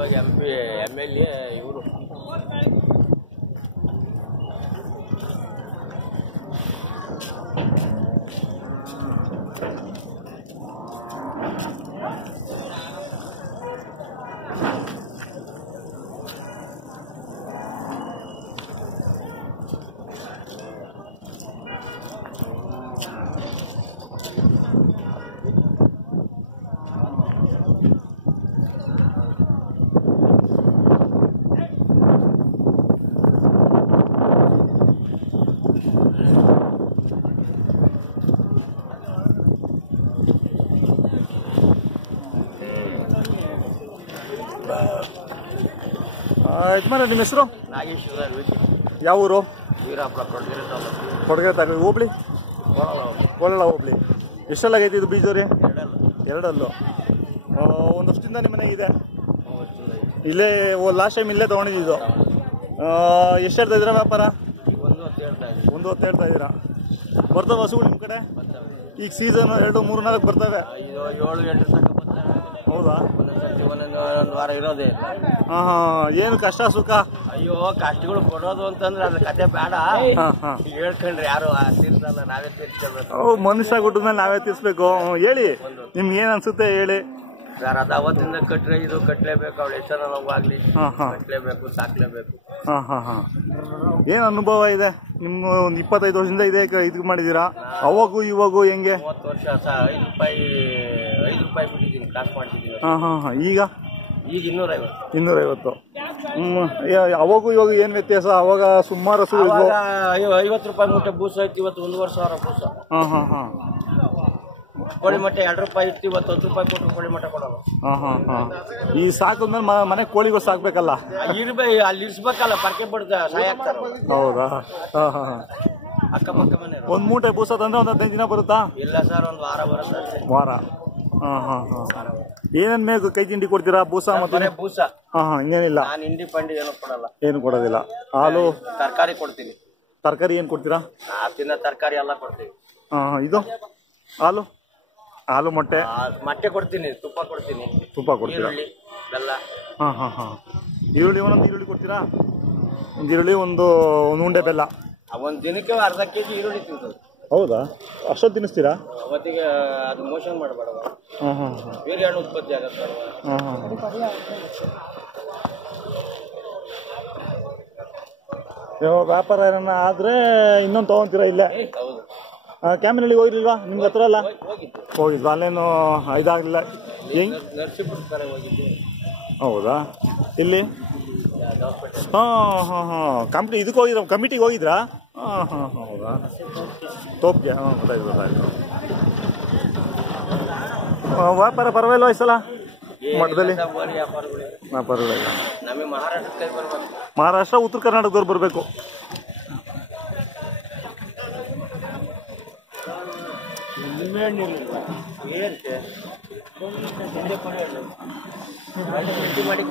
ಇವಾಗ MP MLA ಇವರು ಯಜಮಾನ ನಿಮ್ಮ ಹೆಸರು? ನಾಗೇಶ್ವರ. ಯಾವ ಊರು? ವೀರಾಪುರ ಕೊಡಗೆರೆ ತಾಲೂಕು. ಕೊಡಗೆರೆ ತಾಲೂಕು. ಹೋಬಳಿ ಕೋಲಾರ ಹೋಬಳಿ. ಎಷ್ಟೆಲ್ಲಾಗೈತಿ ಇದು ಬೀಜ ರೀ? ಎರಡಲ್ಲು. ಒಂದು ವರ್ಷದಿಂದ ನಿಮ್ಮ ಮನೆಗೆ ಇದೆ? ಇಲ್ಲೇ ಲಾಸ್ಟ್ ಟೈಮ್ ಇಲ್ಲೇ ತೊಗೊಂಡಿದ್ದು. ಎಷ್ಟು ಹೇಳ್ತಾ ಇದ್ದೀರಾ ವ್ಯಾಪಾರ? 1 ಹೇಳ್ತಾ ಇದ್ದೀರಾ. ಬರ್ತವೆ ಹಸುಗಳು ನಿಮ್ಮ ಕಡೆ? ಈಗ ಸೀಸನ್ 2, 3, 4 ಬರ್ತವೆ. 7, 8 ತನಕ ಬರ್ತಾರೆ. ಹೌದಾ? ಒಂದೊಂದು ವಾರ ಇರೋದೇ. ಏನು ಕಷ್ಟ ಸುಖ? ಅಯ್ಯೋ ಕಷ್ಟಗಳು ಕೊಡೋದು ಅಂತಂದ್ರೆ ಅದ್ರ ಕತೆ ಬೇಡ. ಹೇಳ್ಕೊಂಡ್ರಿ ಯಾರು ತೀರ್ಸಲ್ಲ, ನಾವೇ ತೀರ್ಸ್ಕೊಳ್ಬೇಕು. ಮನುಷ್ಯ ಕೊಟ್ಟ ಮೇಲೆ ನಾವೇ ತೀರ್ಸ್ಬೇಕು. ಹೇಳಿ ನಿಮ್ಗೆ ಏನ್ ಅನ್ಸುತ್ತೆ ಹೇಳಿ ಸರ್. ಅದು ಅವತ್ತಿಂದ ಕಟ್ರೆ ಇದು ಕಟ್ಲೇಬೇಕು. ಅವಳು ಎಷ್ಟನ ನೋವಾಗ್ಲಿ ಕಟ್ಲೇಬೇಕು, ಸಾಕ್ಲೇಬೇಕು. ಏನ್ ಅನುಭವ ಇದೆ ನಿಮ್ಮ? ಒಂದು 25 ವರ್ಷದಿಂದ ಇದೆ ಇದು ಮಾಡಿದೀರಾ. ಅವಾಗೂ ಇವಾಗೂ ಹೆಂಗೆ? 30 ವರ್ಷ. 5 ರೂಪಾಯಿ ಬಿಟ್ಟಿದ್ದೀನಿ, ಕ್ಲಾಸ್ ಮಾಡ್ತಿದ್ದೀನಿ. ಈಗ 250. ಅವಾಗೂ ಇವಾಗ ಏನ್ ವ್ಯತ್ಯಾಸ? ಅವಾಗ ಸುಮಾರು ಹಸು 50 ರೂಪಾಯಿ ಮೂಟೆ ಬೂಸ ಇತ್ತು, ಇವತ್ತು 1,500 ಬೂಸ. ಕೋಳಿ ಮೊಟ್ಟೆ 2 ರೂಪಾಯಿ ಇತ್ತು, ಇವತ್ತು 10 ರೂಪಾಯಿ ಕೊಟ್ಟು ಕೋಳಿ ಮೊಟ್ಟೆ ಕೊಡೋದು. ಈ ಸಾಕಂದ್ರೆ ಮನೆ ಕೋಳಿಗಳು ಸಾಕ್ಬೇಕಲ್ಲ? ಅಲ್ಲಿ ಇರ್ಸ್ಬೇಕಲ್ಲ, ಪರ್ಕೆ ಬಿಡ್ದ ಸಾಯಾಗ್ತಾರ. ಹೌದಾ? ಅಕ್ಕಪಕ್ಕ ಮನೆ. ಒಂದ್ ಮೂಟೆ ಬೂಸ ತಂದ್ರೆ 15 ದಿನ ಬರುತ್ತಾ? ಇಲ್ಲ ಸರ್, ಒಂದು ವಾರ ಬರುತ್ತೆ. ವಾರ. ಏನೇನ್ ಮೇವು ಕೈ ತಿಂಡಿ ಕೊಡ್ತೀರಾ? ಬೂಸ ಮತ್ತೆ ಬೂಸ. ಇನ್ನೇನಿಲ್ಲ? ನಾನು ಹಿಂಡಿ ಪಂಡಿ ಏನು ಕೊಡಲ್ಲ. ಏನು ಕೊಡೋದಿಲ್ಲ. ಹಾಲು ತರಕಾರಿ ಕೊಡ್ತೀನಿ. ತರಕಾರಿ ಏನ್ ಕೊಡ್ತೀರಾ? ತಿನ್ನ ತರಕಾರಿ ಎಲ್ಲ ಕೊಡ್ತೀವಿ. ಇದು ಹಾಲು ಮೊಟ್ಟೆ ಕೊಡ್ತೀನಿ, ತುಪ್ಪ ಕೊಡ್ತೀನಿ. ತುಪ್ಪ ಕೊಡ್ತೀರಾ? ಬೆಲ್ಲ. ಈರುಳ್ಳಿ ಒಂದೊಂದು ಈರುಳ್ಳಿ ಕೊಡ್ತೀರಾ? ಒಂದು ಈರುಳ್ಳಿ, ಒಂದು ಉಂಡೆ ಬೆಲ್ಲ. ಒಂದ್ ದಿನಕ್ಕೆ ಅರ್ಧ ಕೆಜಿ ಈರುಳ್ಳಿ ತಿಂತದೆ. ಹೌದಾ? ಅಷ್ಟೊತ್ತು ತಿನ್ನಿಸ್ತೀರಾ? ಅವತ್ತಿಗೆ ಅದು ಮೋಷನ್ ಮಾಡಬೇಡ, ಬೇರೆ ಹಣ್ಣು ಉತ್ಪತ್ತಿ ಆಗತ್ತೆ. ವ್ಯಾಪಾರ ಏನಾರ ಆದ್ರೆ ಇನ್ನೊಂದು ತಗೊಂತೀರಾ ಇಲ್ಲೇ? ಹೌದು. ಕ್ಯಾಮಿನಲ್ಲಿ ಹೋಗಿರ್ಲಿಲ್ವಾ? ನಿಮ್ಗೆ ಹತ್ರ ಅಲ್ಲ? ಹೋಗಿದ್ವಾ? ಅಲ್ಲೇನು ಇದಾಗಲಿಲ್ಲ? ಹೆಂಗ್? ನರಸೀಪುರ ಹೋಗಿದ್ವಿ. ಹೌದಾ? ಇಲ್ಲಿ ಇದಕ್ಕೆ ಹೋಗಿದ್ರ? ಕಮಿಟಿಗೆ ಹೋಗಿದ್ರಾ? ಹೌದಾ? ತೋಪ್ಗೆ. ಗೊತ್ತಾಯ್ತು. ವ್ಯಾಪಾರ ಪರವಾಗಿಲ್ವಾ ಈ ಸಲ ಮಠದಲ್ಲಿ? ವ್ಯಾಪಾರಗಳಿಲ್ಲ. ನಮಗೆ ಮಹಾರಾಷ್ಟ್ರ, ಉತ್ತರ ಕರ್ನಾಟಕದವ್ರು ಬರಬೇಕು. ಮಾಡಿ